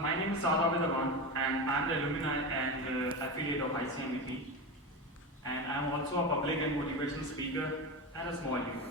My name is Saad Abid Awan, and I'm the alumni and affiliate of ICMEP, and I'm also a public and motivational speaker and a small YouTuber.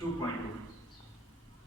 2.2।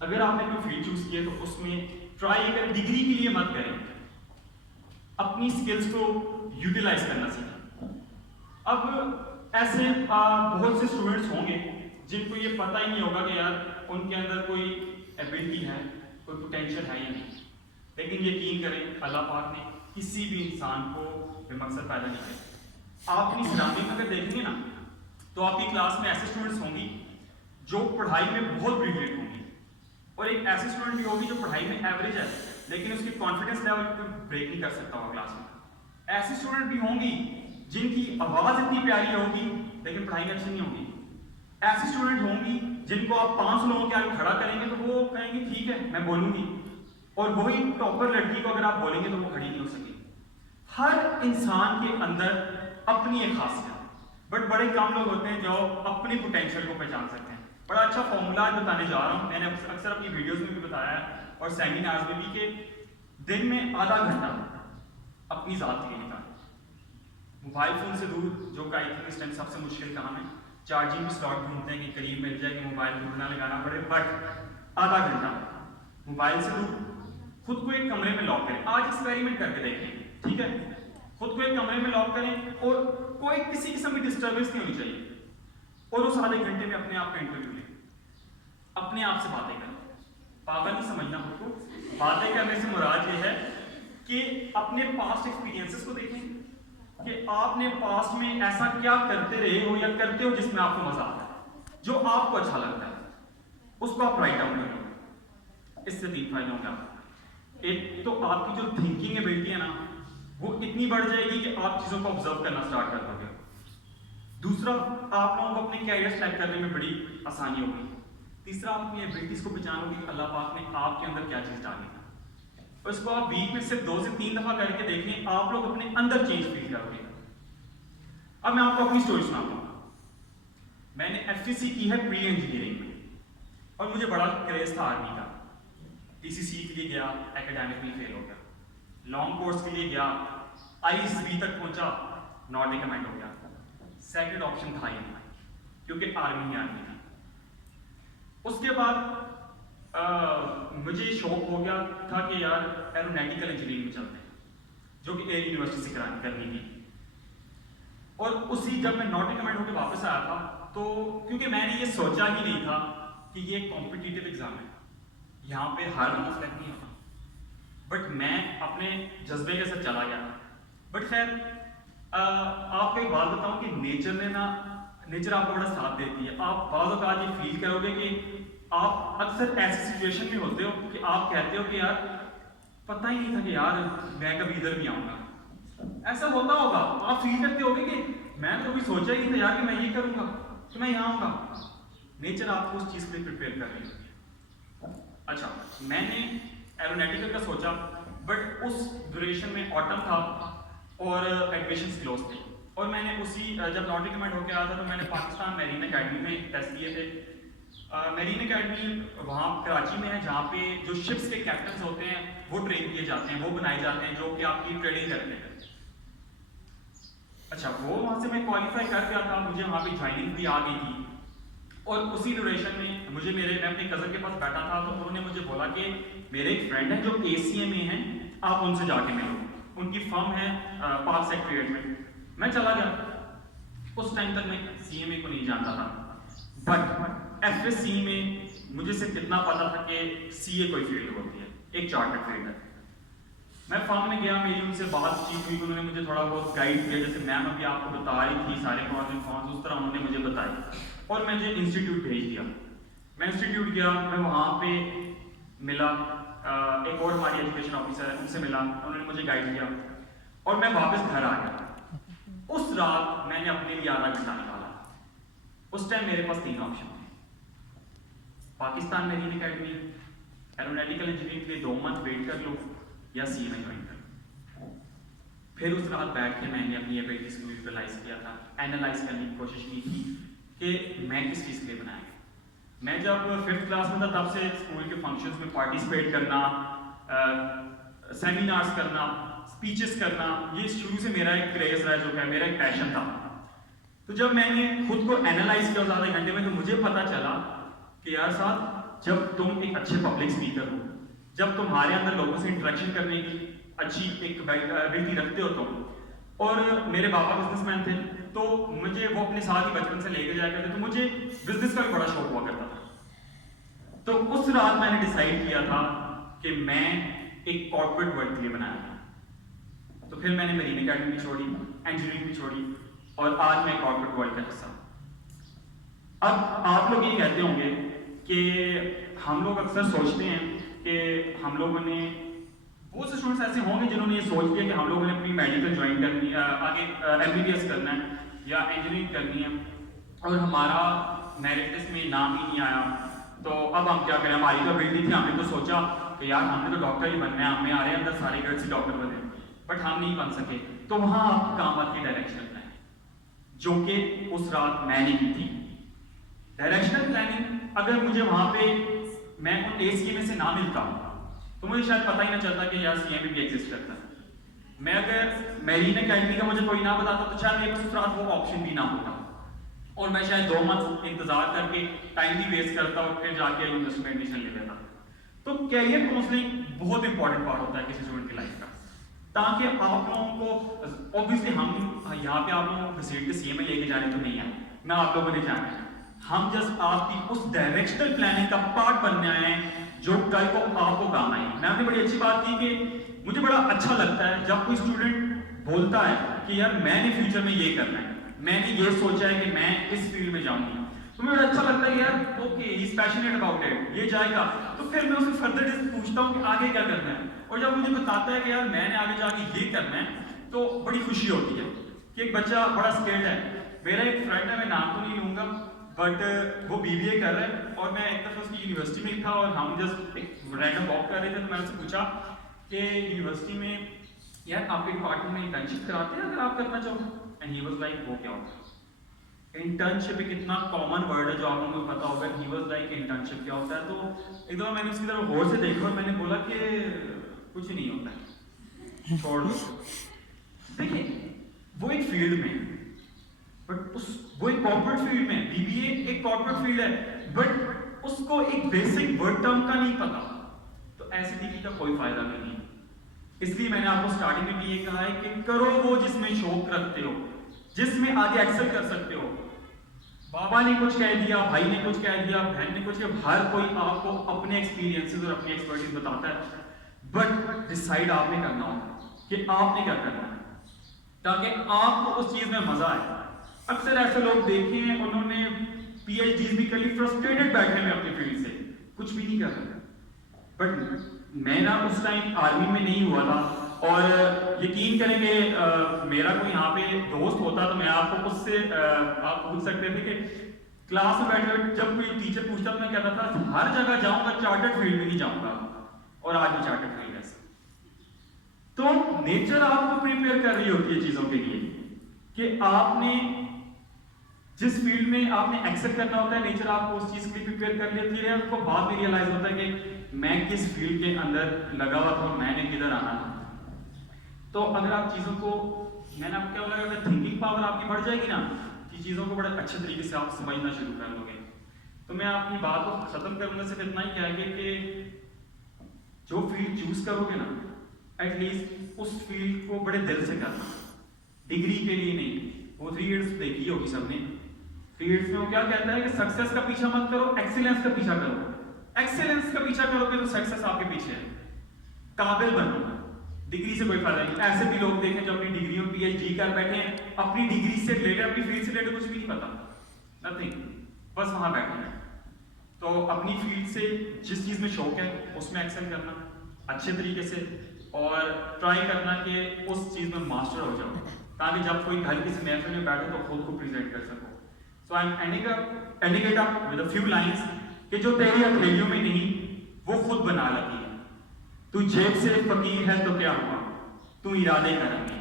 اگر آپ نے کوئی field choose کیا تو اس میں try اگر degree کے لیے مت کریں، اپنی اسکلس کو یوٹیلائز کرنا سیکھیں۔ اب ایسے بہت سے اسٹوڈنٹس ہوں گے جن کو یہ پتہ ہی نہیں ہوگا کہ یار ان کے اندر کوئی ایبلٹی ہے، کوئی پوٹینشیل ہے یا نہیں، لیکن یقین کریں اللہ پاک نے کسی بھی انسان کو بے مقصد پیدا نہیں کیا۔ آپ اپنی سراؤنڈنگ اگر دیکھیں گے نا تو آپ کی کلاس میں ایسے اسٹوڈنٹس ہوں گی جو پڑھائی میں بہت بریلینٹ ہوں گی، اور ایک ایسے اسٹوڈنٹ بھی ہوگی جو پڑھائی میں ایوریج ہے لیکن اس کی کانفیڈنس لیول کو بریک نہیں کر سکتا ہوگا کلاس میں۔ ایسی اسٹوڈنٹ بھی ہوں گی جن کی آواز اتنی پیاری ہوگی لیکن پڑھائی میں اچھی نہیں ہوگی۔ ایسی اسٹوڈنٹ ہوں گی جن کو آپ 500 لوگوں کے آگے کھڑا کریں گے تو وہ کہیں گے ٹھیک ہے میں بولوں گی، اور وہی ٹاپر لڑکی کو اگر آپ بولیں گے تو وہ کھڑی نہیں ہو سکے۔ ہر انسان کے اندر اپنی ایک خاصیت ہے، بٹ بڑے کم لوگ ہوتے ہیں جو اپنی پوٹینشیل کو پہچان سکتے ہیں۔ بڑا اچھا فارمولا بتانے جا رہا ہوں، میں نے اکثر اپنی ویڈیوز میں بھی بتایا ہے اور سیمینارز میں بھی، کہ دن میں آدھا گھنٹہ اپنی ذات کے لیے نکالیں۔ موبائل فون سے دور، جو کہ آئی تھنک اس ٹائم سب سے مشکل کام ہے، چارجنگ کی سلاٹ ڈھونڈتے ہیں کہ قریب مل جائے کہ موبائل دور نہ لگانا پڑے، بٹ آدھا گھنٹہ موبائل سے دور، خود کو ایک کمرے میں لاک کریں۔ آج ایکسپیریمنٹ کر کے دیکھیں، ٹھیک ہے؟ خود کو ایک کمرے میں لاک کریں اور کوئی کسی قسم کی ڈسٹربنس نہیں ہونی چاہیے، اور اس آدھے گھنٹے میں اپنے آپ کا انٹرویو لیں، اپنے آپ سے باتیں کریں۔ پاگل نہیں سمجھنا خود کو، باتیں کرنے سے مراد یہ ہے کہ اپنے پاسٹ ایکسپیرینسز کو دیکھیں کہ آپ نے پاسٹ میں ایسا کیا کرتے رہے ہو یا کرتے ہو جس میں آپ کو مزہ آتا ہے، جو آپ کو اچھا لگتا ہے، اس کو آپ رائٹ ڈاؤن کریں۔ اس سے 3 فائدے ہوں گے آپ کو۔ ایک تو آپ کی جو تھنکنگ ایبلٹی ہے نا وہ اتنی بڑھ جائے گی کہ آپ چیزوں کو آبزرو کرنا اسٹارٹ کر دو گے۔ دوسرا، آپ لوگوں کو اپنے کیریئر سلیکٹ کرنے میں بڑی آسانی ہوگی۔ تیسرا، آپ اپنی ایبلٹیز کو پہچانو گے کہ اللہ پاک نے آپ کے اندر کیا چیز ڈالی ہے، اور اس کو آپ ویک میں صرف 2 سے 3 دفعہ کر کے دیکھیں، آپ لوگ اپنے اندر چینج فیل کرو گے۔ اب میں آپ کو اپنی سٹوری سناتا ہوں۔ میں نے ایف سی سی کی ہے پری انجینئرنگ میں، اور مجھے بڑا کریز تھا آرمی کا۔ ٹی سی سی کے لیے گیا، اکیڈیمکلی فیل ہو گیا۔ لانگ کورس کے لیے گیا، آئیز بی تک پہنچا، ناٹ ریکمینڈ ہو گیا۔ سیکنڈ آپشن تھا ہی نہیں، کیونکہ آرمی تھی۔ اس کے بعد مجھے شوق ہو گیا تھا کہ یار ایرونیٹیکل انجینئرنگ میں چلتے ہیں، جو کہ ایئر یونیورسٹی سے کرنی تھی۔ اور اسی جب میں ناٹ ریکمینڈ ہو کے واپس آیا تھا تو کیونکہ میں نے یہ سوچا ہی نہیں تھا کہ یہ ایک کمپٹیٹیو ایگزام ہے، یہاں پہ ہر بندہ سلیکٹ نہیں ہوتا، بٹ میں اپنے جذبے کے ساتھ چلا گیا۔ بٹ خیر، آپ کو ایک بات بتاؤں کہ نیچر آپ کو بڑا ساتھ دیتی ہے۔ آپ بعض اوقات یہ فیل کرو گے کہ آپ اکثر ایسی سچویشن میں ہوتے ہو کہ آپ کہتے ہو کہ یار پتہ ہی نہیں تھا کہ یار میں کبھی ادھر بھی آؤں گا۔ ایسا ہوتا ہوگا، آپ فیل کرتے ہوگے کہ میں تو کبھی سوچا ہی نہیں تھا یار کہ میں یہ کروں گا، کہ میں یہاں آؤں گا۔ نیچر آپ کو اس چیز کے لیے پریپیئر کر رہی ہے۔ اچھا، میں نے ایرونیٹیکل کا سوچا، بٹ اس ڈیوریشن میں آٹم تھا اور ایڈمیشنز کلوز تھے، اور میں نے اسی جب ناٹ ریکمینڈ ہو کے آیا تھا تو میں نے پاکستان میرین اکیڈمی میں ٹیسٹ دیے تھے۔ میرین اکیڈمی وہاں کراچی میں ہے، جہاں پہ جو شپس کے کیپٹنز ہوتے ہیں وہ ٹرین کیے جاتے ہیں، وہ بنائے جاتے ہیں جو کہ آپ کی ٹریڈنگ کرتے ہیں۔ اچھا، وہ وہاں سے میں کوالیفائی کر گیا تھا، مجھے وہاں پہ جوائننگ بھی آ گئی تھی، اور اسی ڈیوریشن میں میں اپنے کزن کے پاس بیٹھا تھا تو انہوں نے مجھے بولا کہ میرے ایک فرینڈ ہیں جو اے سی اے میں ہیں، آپ ان سے جا کے ملو، ان کی فرم ہے پاک سیکٹریٹ میں۔ میں چلا گیا۔ اس ٹائم تک میں سی ایم اے کو نہیں جانتا تھا، بٹ ایف ایس سی میں مجھے صرف اتنا پتا تھا کہ سی اے کوئی فیلڈ ہوتی ہے، ایک چارٹرڈ فیلڈ ہے۔ میں فرم میں گیا، میری ان سے بات چیت ہوئی، انہوں نے مجھے تھوڑا بہت گائیڈ کیا، جیسے میم ابھی آپ کو بتا رہی تھی سارے فارمز اس طرح انہوں نے مجھے بتائی، اور مجھے انسٹیٹیوٹ بھیج دیا۔ میں انسٹیٹیوٹ گیا، میں وہاں پہ ملا، ایک اور ہماری ایجوکیشن آفیسر ہے، ان سے ملا، انہوں نے مجھے گائیڈ کیا، اور میں واپس گھر آ گیا۔ اس رات میں نے اپنے لیے آدھا گھنٹہ نکالا۔ اس ٹائم میرے پاس 3 آپشن تھے: پاکستان میرین اکیڈمی، ایرونیٹیکل انجینئرنگ کے لیے 2 منتھ ویٹ کر لو، یا سی میں جوائن کر لو۔ پھر اس رات بیٹھ کے میں نے اپنی ایبلٹیز کو یوٹیلائز کیا تھا، اینالائز کرنے کی کوشش کی تھی کہ میں کس چیز کے لیے بنایا گیا۔ میں جب 5th کلاس میں تھا تب سے اسکول کے فنکشنز میں پارٹیسپیٹ کرنا، سیمینارز کرنا، اسپیچز کرنا، یہ شروع سے میرا ایک کریز رہا، جو کہ میرا ایک پیشن تھا۔ تو جب میں نے خود کو اینالائز کیا اس آدھے گھنٹے میں، تو مجھے پتا چلا کہ یار صاحب جب تم ایک اچھے پبلک اسپیکر ہو, جب تمہارے اندر لوگوں سے انٹریکشن کرنے کی اچھی ایک ایبلٹی رکھتے ہو تم, اور میرے بابا بزنس مین تھے تو مجھے وہ اپنے ساتھ ہی بچپن سے لے کے جایا کرتے, تو مجھے بزنس کا بھی بڑا شوق ہوا کرتا تھا. تو اس رات میں نے ڈیسائیڈ کیا تھا کہ میں ایک کارپوریٹ ورلڈ کے لیے بنایا تھا. تو پھر میں نے میرین اکیڈمی بھی چھوڑی, انجینئرنگ بھی چھوڑی, اور آج میں کارپوریٹ ورلڈ کا حصہ ہوں. اب آپ لوگ یہ کہتے ہوں گے کہ ہم لوگ اکثر سوچتے ہیں کہ ہم لوگوں نے, بہت سے اسٹوڈنٹس ایسے ہوں گے جنہوں نے یہ سوچ لیا کہ ہم لوگوں نے اپنی میڈیکل جوائن کرنی, آگے MBBS کرنا ہے یا انجینئرنگ کرنی ہے, اور ہمارا میرٹ لسٹ میں نام ہی نہیں آیا, تو اب ہم کیا کریں, ہماری تو ابلٹی تھی, ہم نے تو سوچا کہ یار ہم نے تو ڈاکٹر ہی بننا ہے, ہم نے آ رہے ہیں اندر سارے گھر سے ڈاکٹر بنے, بٹ ہم نہیں بن سکے. تو وہاں آپ کی کام آتی ڈائریکشنل پلاننگ, جو کہ اس رات میں نے کی تھی. ڈائریکشنل پلاننگ اگر مجھے وہاں پہ میں ان ACMA سے نہ ملتا تو مجھے شاید پتہ ہی نہ چلتا کہ یار CMA بھی ایگزسٹ کرتا ہے. میں اگر میرین اکیڈمی کا مجھے کوئی نہ بتاتا تو شاید میرے پاس اس رات وہ آپشن بھی نہ ہوتا, اور میں شاید 2 منتھ انتظار کر کے ٹائم بھی ویسٹ کرتا اور پھر جا کے یونیورسٹی میں ایڈمیشن لے لیتا. تو کیریئر کاؤنسلنگ بہت امپورٹنٹ پارٹ ہوتا ہے کسی اسٹوڈنٹ کی لائف کا, تاکہ آپ لوگوں کو, اوبیسلی ہم یہاں پہ آپ لوگوں کو فیسلٹی CMA لے کے جانے تو نہیں آئے, نہ آپ لوگوں نے جانا ہے, ہم جسٹ آپ کی اس ڈائریکشنل پلاننگ کا پارٹ بننے آئے ہیں جو کل کو آپ کو کام آئے. میں نے بڑی اچھی بات کی کہ مجھے بڑا اچھا لگتا ہے جب کوئی اسٹوڈنٹ بولتا ہے کہ یار میں نے فیوچر میں یہ کرنا ہے, میں نے یہ سوچا ہے کہ میں اس فیلڈ میں جاؤں گا, تو مجھے بڑا اچھا لگتا ہے یار okay he is passionate about it, یہ جائے گا. تو پھر میں اسے فردر پوچھتا ہوں کہ آگے کیا کرنا ہے, اور جب مجھے بتاتا ہے کہ یار میں نے آگے جا کے یہ کرنا ہے تو بڑی خوشی ہوتی ہے کہ ایک بچہ بڑا اسکیلڈ ہے. میرا ایک فرینڈ ہے, میں نام تو نہیں لوں گا, بٹ وہ BBA کر رہا ہے, اور میں ایک دفعہ اس کی یونیورسٹی میں تھا اور ہم جسٹ ایک رینڈم واک کر رہے تھے, تو میں نے اس سے پوچھا کہ یونیورسٹی میں یار آپ کے ڈپارٹمنٹ میں انٹرنشپ کراتے ہیں اگر آپ کرنا چاہو, اینڈ ہی واز لائک وہ کیا ہوتا ہے انٹرنشپ, ایک اتنا کامن ورڈ ہے جو آپ لوگوں کو پتا ہوگا. ہی واز لائک انٹرنشپ کیا ہوتا ہے. تو ایک دفعہ میں نے اس کی طرف غور سے دیکھا اور میں نے بولا کہ کچھ نہیں ہوتا ہے, چھوڑ دو. دیکھیں وہ ایک فیلڈ میں, بٹ وہ ایک کارپوریٹ فیلڈ میں, BBA ایک کارپوریٹ فیلڈ ہے, بٹ اس کو ایک بیسک ورڈ ٹرم کا نہیں پتا, تو ایسی ڈگری کا کوئی فائدہ نہیں. اس لیے میں نے آپ کو اسٹارٹنگ میں بھی یہ کہا ہے کہ کرو وہ جس میں شوق رکھتے ہو, جس میں آگے ایکسل کر سکتے ہو. بابا نے کچھ کہہ دیا, بھائی نے کچھ کہہ دیا, بہن نے کچھ کہا, ہر کوئی آپ کو اپنے ایکسپیرینسز اور اپنی ایکسپرٹیز بتاتا ہے, بٹ ڈیسائیڈ آپ نے کرنا ہوگا کہ آپ نے کیا کرنا ہے, تاکہ آپ کو اس چیز میں مزہ آئے. اکثر ایسے لوگ دیکھے ہیں انہوں نے PhDs بھی کر لی, فرسٹریٹڈ بیٹھے ہیں اپنے فیلڈ سے, کچھ بھی نہیں کر رہے. بٹ میں نا اس ٹائم آرمی میں نہیں ہوا تھا, اور یقین کریں کہ میرا کوئی یہاں پہ دوست ہوتا تو میں آپ کو اس سے آپ پوچھ سکتے تھے کہ کلاس میں بیٹھے ہوئے جب کوئی ٹیچر پوچھتا تو میں کہتا تھا ہر جگہ جاؤں گا, چارٹرڈ فیلڈ میں نہیں جاؤں گا, اور آج بھی چارٹرڈ فیلڈ ہے. تو نیچر آپ کو پریپیئر کر رہی ہوتی ہے چیزوں کے لیے کہ آپ نے جس فیلڈ میں آپ نے ایکسل کرنا ہوتا ہے, نیچر آپ کو اس چیز کے لیے پریپیئر کر لیتی ہے. آپ کو بعد میں ریئلائز ہوتا ہے کہ میں کس فیلڈ کے اندر لگا ہوا تھا اور میں نے کدھر آنا تھا. تو اگر آپ چیزوں کو, میں نے آپ کو کیا بولا, اگر تھنکنگ پاور آپ کی بڑھ جائے گی نا, کہ چیزوں کو بڑے اچھے طریقے سے آپ سمجھنا شروع کر لو گے. تو میں اپنی بات کو ختم کرنے سے اتنا ہی کہا گیا کہ جو فیلڈ چوز کرو گے نا, ایٹ لیسٹ اس فیلڈ کو بڑے دل سے کرنا, ڈگری کے لیے نہیں. وہ 3 ایئرس دیکھی ہوگی سب نے, 3 ایئرس میں وہ کیا کہتا ہے کہ سکسیس کا پیچھا مت کرو, ایکسیلنس کا پیچھا کرو. ایکسیلنس کا پیچھا کرو گے تو سکسیس آپ کے پیچھے ہے. قابل بنو, ڈگری سے کوئی فائدہ نہیں. ایسے بھی لوگ دیکھیں جو اپنی ڈگریوں PhD کر بیٹھے ہیں, اپنی ڈگری سے ریلیٹڈ, اپنی فیلڈ سے ریلیٹڈ کچھ بھی نہیں پتا, نتھنگ, بس وہاں بیٹھے ہیں. تو اپنی فیلڈ سے جس چیز میں شوق ہے اس میں ایکسل کرنا اچھے طریقے سے, اور ٹرائی کرنا کہ اس چیز میں ماسٹر ہو جاؤ, تاکہ جب کوئی گھر کسی محفل میں بیٹھے تو خود کو پریزنٹ کر سکو. So I am ending it up with a few lines کہ جو تیری ہتھیلیوں میں نہیں وہ خود بنا لگی ہے. تو جیب سے فقیر ہے تو کیا ہوا, تو ارادے کریں گے.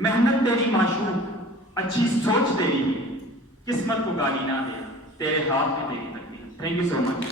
محنت تیری معشوق, اچھی سوچ تیری, قسمت کو گالی نہ دے, تیرے ہاتھ میں تیری تقدیر. Thank you so much.